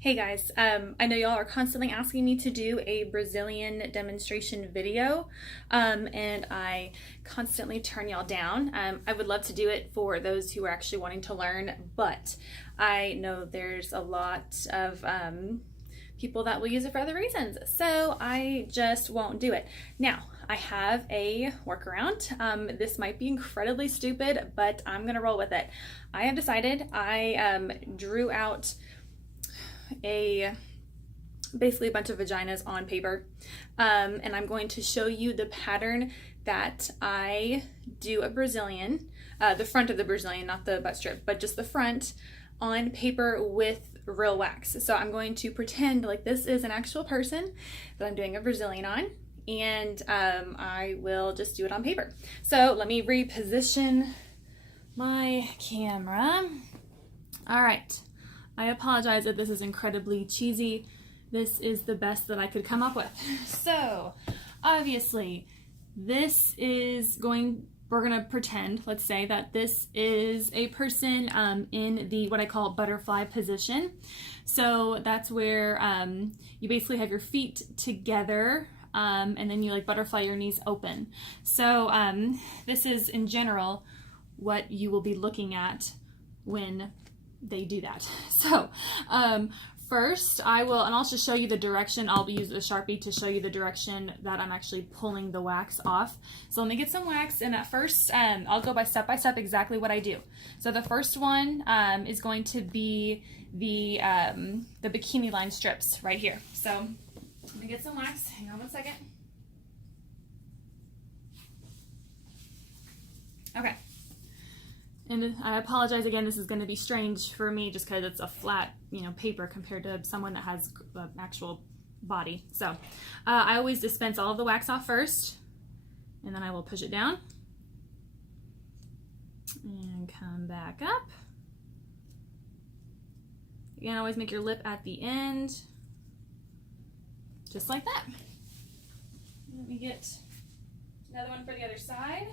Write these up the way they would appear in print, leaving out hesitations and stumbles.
Hey guys, I know y'all are constantly asking me to do a Brazilian demonstration video, and I constantly turn y'all down. I would love to do it for those who are actually wanting to learn, but I know there's a lot of people that will use it for other reasons, so I just won't do it. Now, I have a workaround. This might be incredibly stupid, but I'm gonna roll with it. I have decided I drew out basically a bunch of vaginas on paper, and I'm going to show you the pattern that I do a Brazilian, the front of the Brazilian, not the butt strip, but just the front on paper with real wax. So I'm going to pretend like this is an actual person that I'm doing a Brazilian on, and I will just do it on paper. So let me reposition my camera. All right. I apologize if this is incredibly cheesy. This is the best that I could come up with. So, obviously, we're gonna pretend, let's say, that this is a person in the, what I call butterfly position. So that's where you basically have your feet together, and then you like butterfly your knees open. So this is, in general, what you will be looking at when they do that. So first I'll just show you the direction. I'll use a Sharpie to show you the direction that I'm actually pulling the wax off. So let me get some wax, and at first I'll go by step exactly what I do. So the first one is going to be the bikini line strips right here. So let me get some wax. Hang on one second. Okay. And I apologize again, this is going to be strange for me just because it's a flat, paper compared to someone that has an actual body. So I always dispense all of the wax off first, and then I will push it down and come back up. Again, always make your lip at the end, just like that. Let me get another one for the other side.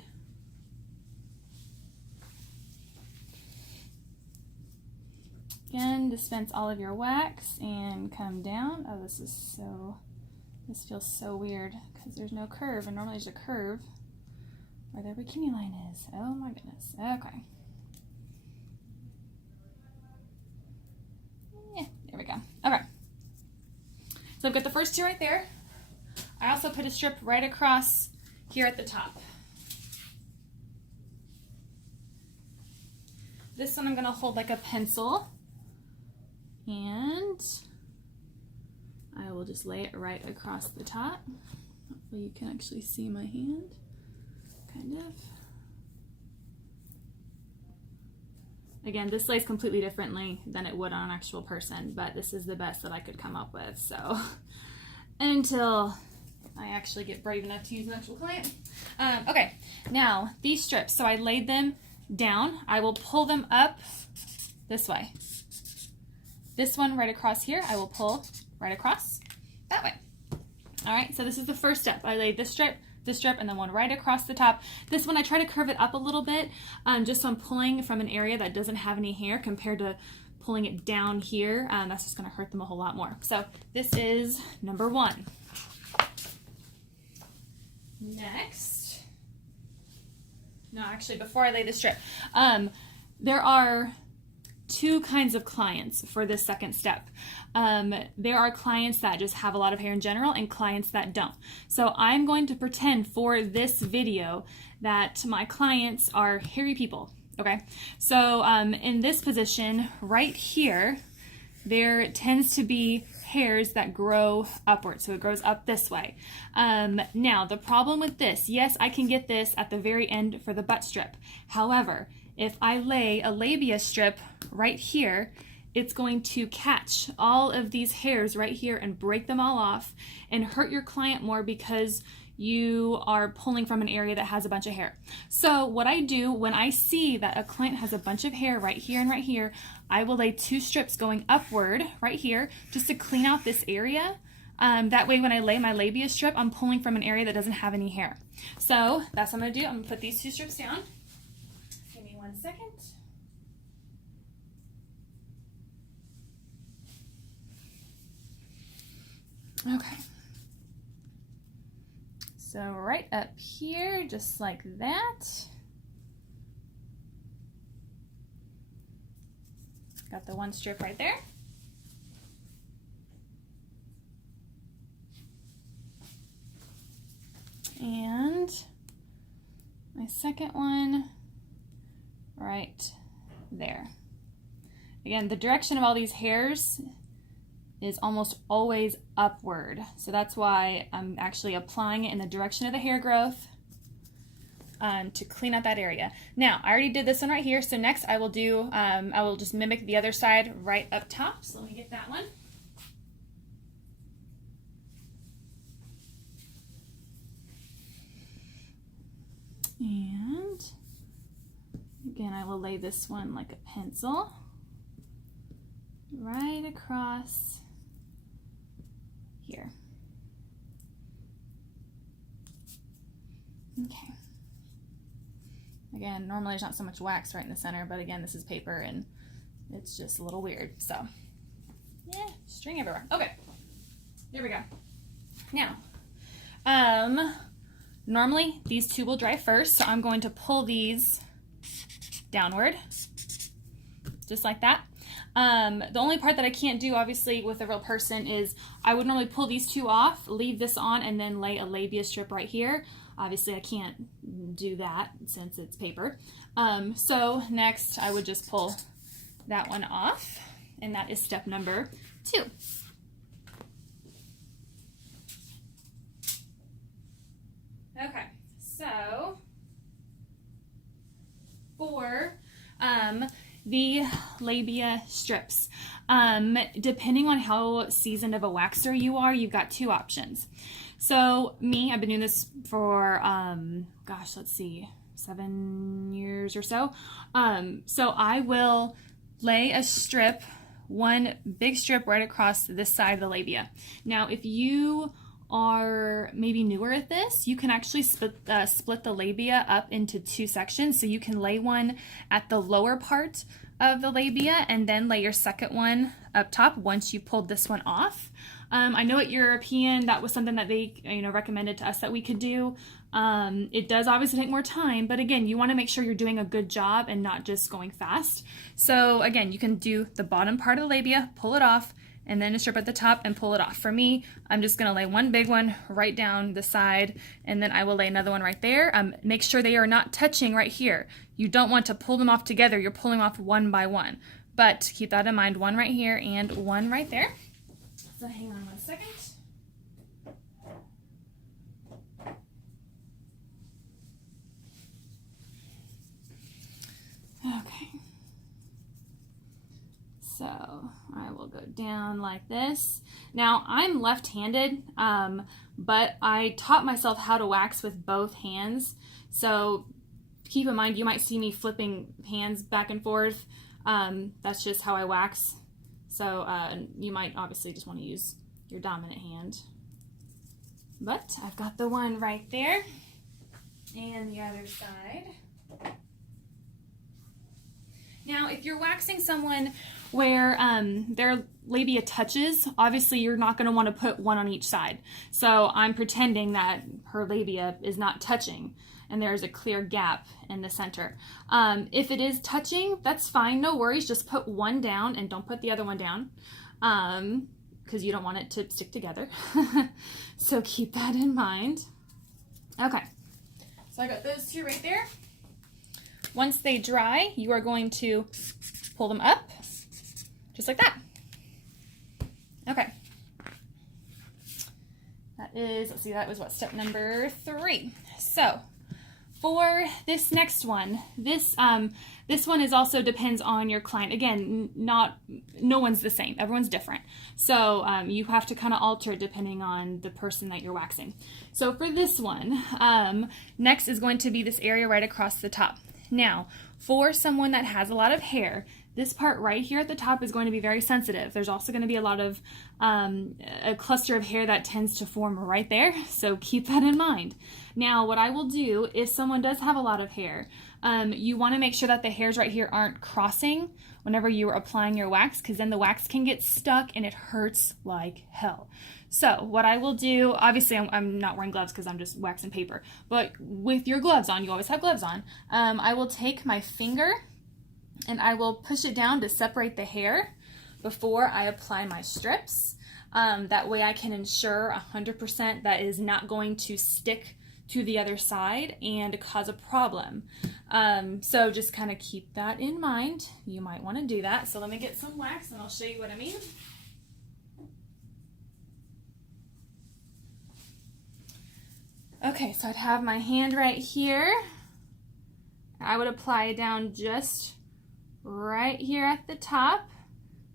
Again, dispense all of your wax and come down. Oh, this feels so weird because there's no curve, and normally there's a curve where the bikini line is. Oh my goodness. Okay. Yeah, there we go. Okay. So I've got the first two right there. I also put a strip right across here at the top. This one I'm going to hold like a pencil, and I will just lay it right across the top. Hopefully you can actually see my hand, kind of. Again, this lays completely differently than it would on an actual person, but this is the best that I could come up with. So until I actually get brave enough to use an actual client. Okay, now these strips, so I laid them down. I will pull them up this way. This one right across here, I will pull right across that way. All right, so this is the first step. I laid this strip, and then one right across the top. This one I try to curve it up a little bit, just so I'm pulling from an area that doesn't have any hair compared to pulling it down here. That's just gonna hurt them a whole lot more. So this is number one. Next, no, actually before I lay the strip, there are two kinds of clients for this second step. There are clients that just have a lot of hair in general and clients that don't. So I'm going to pretend for this video that my clients are hairy people, okay? So in this position right here, there tends to be hairs that grow upward, so it grows up this way. Now, the problem with this, yes, I can get this at the very end for the butt strip. However, if I lay a labia strip right here, it's going to catch all of these hairs right here and break them all off and hurt your client more because you are pulling from an area that has a bunch of hair. So what I do when I see that a client has a bunch of hair right here and right here, I will lay two strips going upward right here just to clean out this area. That way when I lay my labia strip, I'm pulling from an area that doesn't have any hair. So that's what I'm gonna do. I'm gonna put these two strips down. Give me 1 second. Okay. So right up here, just like that. Got the one strip right there. And my second one right there. Again, the direction of all these hairs is almost always upward. So that's why I'm actually applying it in the direction of the hair growth to clean out that area. Now, I already did this one right here. So next I will do, I will just mimic the other side right up top. So let me get that one. And again, I will lay this one like a pencil right across here. Okay. Again, normally there's not so much wax right in the center, but again, this is paper and it's just a little weird. So, yeah, string everywhere. Okay, there we go. Now, normally these two will dry first, so I'm going to pull these downward, just like that. The only part that I can't do, obviously, with a real person is I would normally pull these two off, leave this on, and then lay a labia strip right here. Obviously, I can't do that since it's paper. So next, I would just pull that one off, and that is step number 2. Okay, so for the labia strips, depending on how seasoned of a waxer you are, you've got 2 options. So me, I've been doing this for, gosh, let's see, 7 years or so. So I will lay a strip, one big strip right across this side of the labia. Now, if you are maybe newer at this, you can actually split the labia up into 2 sections. So you can lay one at the lower part of the labia and then lay your second one up top once you pulled this one off. I know at European that was something that they recommended to us that we could do. It does obviously take more time, but again, you want to make sure you're doing a good job and not just going fast. So again, you can do the bottom part of the labia, pull it off, and then a strip at the top and pull it off. For me, I'm just gonna lay one big one right down the side, and then I will lay another one right there. Make sure they are not touching right here. You don't want to pull them off together. You're pulling off one by one. But keep that in mind, one right here and one right there. So hang on one second. Okay. So I will go down like this. Now I'm left-handed, but I taught myself how to wax with both hands. So keep in mind, you might see me flipping hands back and forth. That's just how I wax. So you might obviously just want to use your dominant hand. But I've got the one right there and the other side. Now, if you're waxing someone where their labia touches, obviously you're not going to want to put one on each side. So I'm pretending that her labia is not touching and there's a clear gap in the center. If it is touching, that's fine, no worries. Just put one down and don't put the other one down because you don't want it to stick together. So keep that in mind. Okay, so I got those 2 right there. Once they dry, you are going to pull them up, just like that. Okay. That is, let's see, that was what, step number 3. So, for this next one, this one is also depends on your client. Again, no one's the same. Everyone's different. So you have to kind of alter depending on the person that you're waxing. So for this one, next is going to be this area right across the top. Now, for someone that has a lot of hair, this part right here at the top is going to be very sensitive. There's also going to be a lot of, a cluster of hair that tends to form right there, so keep that in mind. Now, what I will do, if someone does have a lot of hair, you want to make sure that the hairs right here aren't crossing whenever you are applying your wax, because then the wax can get stuck and it hurts like hell. So what I will do, obviously I'm not wearing gloves because I'm just waxing paper, but with your gloves on, you always have gloves on, I will take my finger and I will push it down to separate the hair before I apply my strips. That way I can ensure 100% that is not going to stick to the other side and cause a problem. So just kind of keep that in mind. You might want to do that. So let me get some wax and I'll show you what I mean. Okay, so I'd have my hand right here. I would apply it down just right here at the top.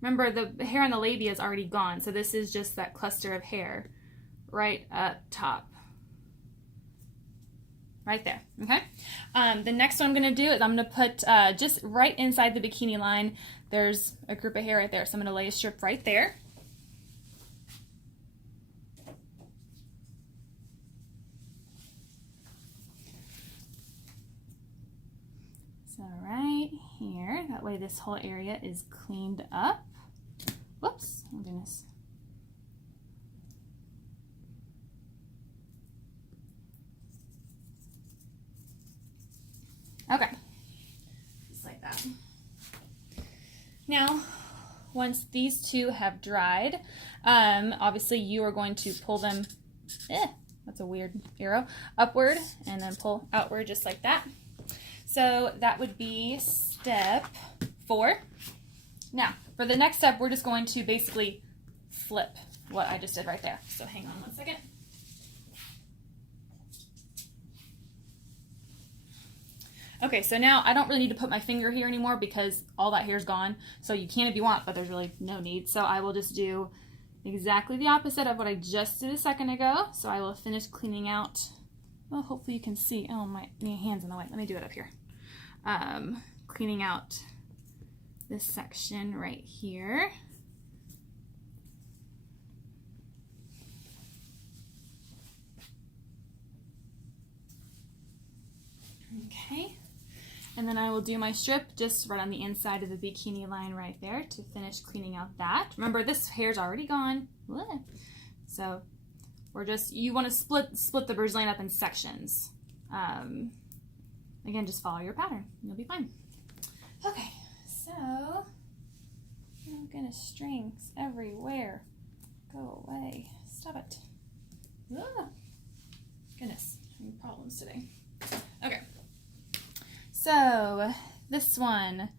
Remember, the hair on the labia is already gone, so this is just that cluster of hair right up top. Right there, okay? The next one I'm gonna do is I'm gonna put just right inside the bikini line, there's a group of hair right there, so I'm gonna lay a strip right there. So right here, that way this whole area is cleaned up. Whoops, oh goodness. Okay, just like that. Now, once these two have dried, obviously you are going to pull them, that's a weird arrow, upward and then pull outward just like that. So that would be step 4. Now, for the next step, we're just going to basically flip what I just did right there. So hang on one second. Okay, so now I don't really need to put my finger here anymore because all that hair is gone. So you can if you want, but there's really no need. So I will just do exactly the opposite of what I just did a second ago. So I will finish cleaning out. Well, hopefully you can see. Oh, my hand's in the way. Let me do it up here. Cleaning out this section right here. Okay. And then I will do my strip just right on the inside of the bikini line right there to finish cleaning out that. Remember, this hair's already gone. So we're just, you want to split the Brazilian up in sections. Again, just follow your pattern. You'll be fine. Okay, so, oh goodness, strings everywhere. Go away. Stop it. Goodness, having problems today. Okay. So this one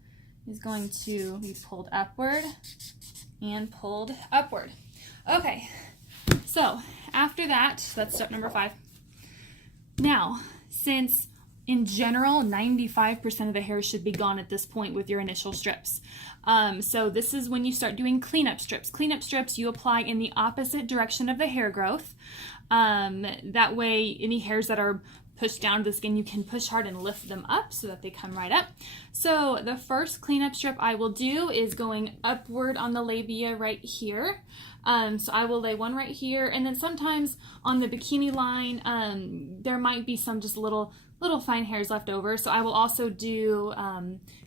is going to be pulled upward and pulled upward. Okay, so after that, that's step number 5. Now, since in general 95% of the hair should be gone at this point with your initial strips, so this is when you start doing cleanup strips. Cleanup strips you apply in the opposite direction of the hair growth. That way any hairs that are pushed down to the skin, you can push hard and lift them up so that they come right up. So the first cleanup strip I will do is going upward on the labia right here. So I will lay one right here, and then sometimes on the bikini line, there might be some just little fine hairs left over. So I will also do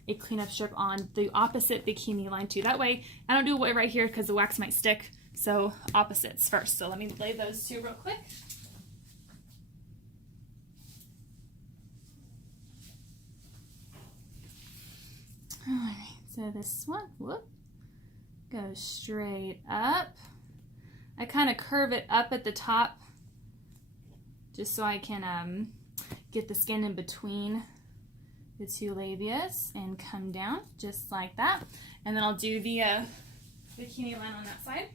a cleanup strip on the opposite bikini line too. That way I don't do it right here because the wax might stick. So opposites first. So let me lay those two real quick. Alright, so this one, goes straight up. I kind of curve it up at the top just so I can get the skin in between the two labias and come down just like that. And then I'll do the bikini line on that side.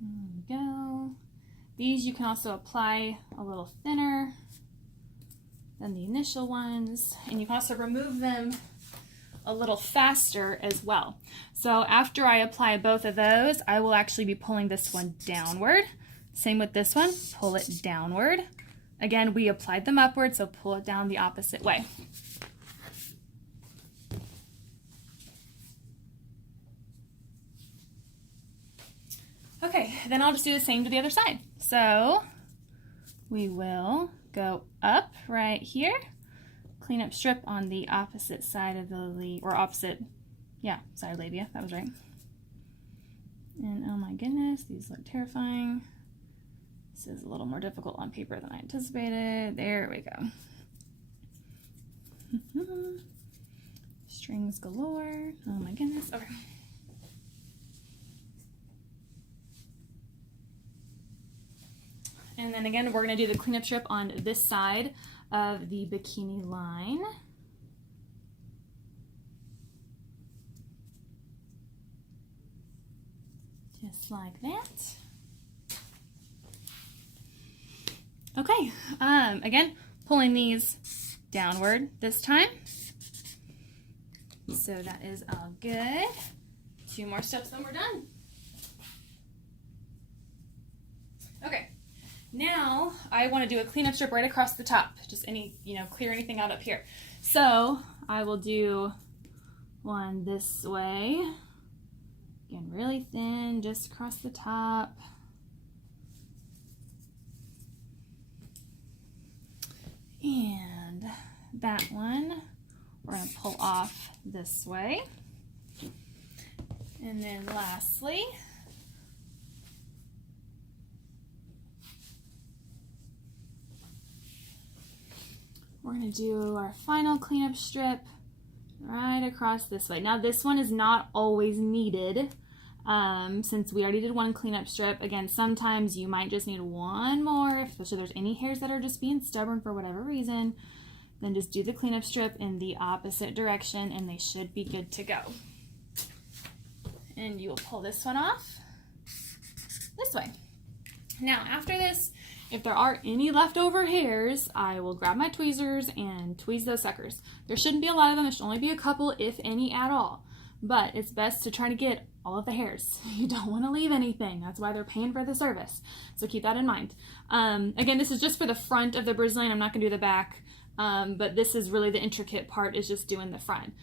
There we go. These you can also apply a little thinner than the initial ones, and you can also remove them a little faster as well. So after I apply both of those, I will actually be pulling this one downward. Same with this one, pull it downward. Again, we applied them upward, so pull it down the opposite way. Okay, then I'll just do the same to the other side. So we will go up right here, cleanup strip on the opposite side of the side of labia, that was right. And oh my goodness, these look terrifying. This is a little more difficult on paper than I anticipated. There we go. Strings galore. Oh my goodness. Okay. And then again, we're going to do the cleanup strip on this side of the bikini line. Just like that. Okay, again, pulling these downward this time. So that is all good. 2 more steps, then we're done. Okay, now I want to do a cleanup strip right across the top. Just clear anything out up here. So I will do one this way. Again, really thin, just across the top. And that one we're going to pull off this way. And then lastly, we're going to do our final cleanup strip right across this way. Now this one is not always needed since we already did one cleanup strip. Again, sometimes you might just need one more, especially if there's any hairs that are just being stubborn for whatever reason. Then just do the cleanup strip in the opposite direction and they should be good to go. And you will pull this one off this way. Now after this, if there are any leftover hairs, I will grab my tweezers and tweeze those suckers. There shouldn't be a lot of them. There should only be a couple, if any at all. But it's best to try to get all of the hairs. You don't want to leave anything. That's why they're paying for the service. So keep that in mind. Again, this is just for the front of the Brazilian. I'm not going to do the back. But this is really the intricate part, is just doing the front.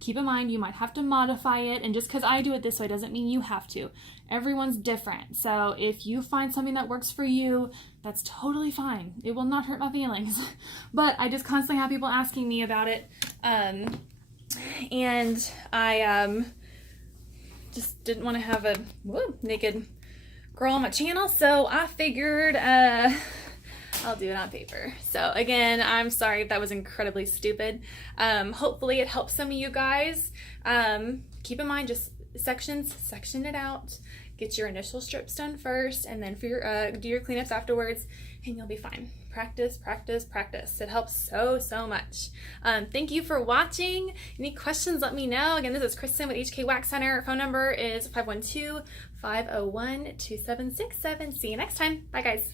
Keep in mind, you might have to modify it, and just because I do it this way doesn't mean you have to. Everyone's different, so if you find something that works for you, that's totally fine. It will not hurt my feelings. But I just constantly have people asking me about it, and I just didn't want to have a naked girl on my channel, so I figured I'll do it on paper. So again, I'm sorry if that was incredibly stupid. Hopefully it helps some of you guys. Keep in mind, just section it out. Get your initial strips done first, and then for your do your cleanups afterwards, and you'll be fine. Practice, practice, practice. It helps so much. Thank you for watching. Any questions, let me know. Again, this is Kristen with HK Wax Center. Phone number is 512-501-2767. See you next time. Bye, guys.